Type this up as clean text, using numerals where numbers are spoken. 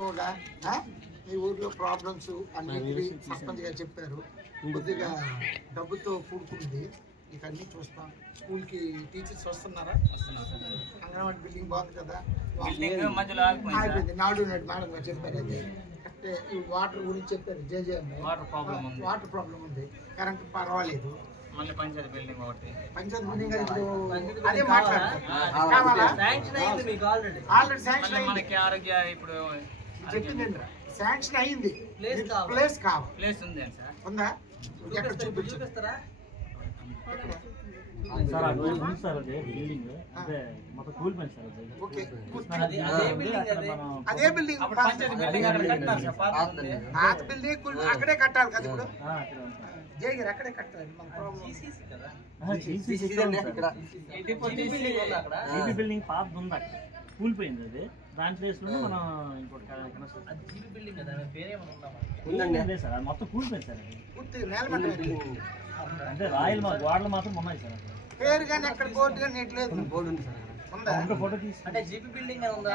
మీ ఊర్లో ప్రాబ్లమ్స్ అన్నిటికీ సర్పంచ్ గారు చెప్పారు. కొద్దిగా డబ్బుతో కూడుకుంది. ఇక అన్ని చూస్తాం. స్కూల్ కి టీచర్స్ వస్తున్నారా? అంగన్వాడీ బిల్డింగ్ బాగుంది కదా, అయిపోయింది. నాడు మేడం గారు చెప్పారు. అది అంటే ఈ వాటర్ గురించి చెప్పారు. జేజేఎం వాటర్ ప్రాబ్లం ఉంది. కరెంట్ పర్వాలేదు. పంచాయతీ బిల్డింగ్ అదే మాట్లాడారు. ఆల్రెడీ శాంక్షన్ అయింది. చెప్పిందండి, శాంక్షన్ అయింది. ప్లేస్ కావాలి. ప్లేస్ ఉంది ఉందా? ఎక్కడ చూపిస్తారా? అదే బిల్డింగ్ పాత బిల్డింగ్ అక్కడే కట్టాలి కదా ఇప్పుడు. జై గారు అక్కడే కట్టాలి. బిల్డింగ్ పాత ఉంది, అక్కడ కూలిపోయింది. అది దాని ప్లేస్ లో మనం ఇంకోటి సార్, అది మొత్తం కూలిపోయింది సార్. అది అంటే రాయల్ గోడలు మాత్రం ఉన్నాయి సార్. పేరు కానీ ఎక్కడ బోర్డు కానీ నెట్లేదు. బోర్డు ఉంది సార్. ఫోటో తీసి అంటే జీపీ బిల్డింగ్ ఉందా?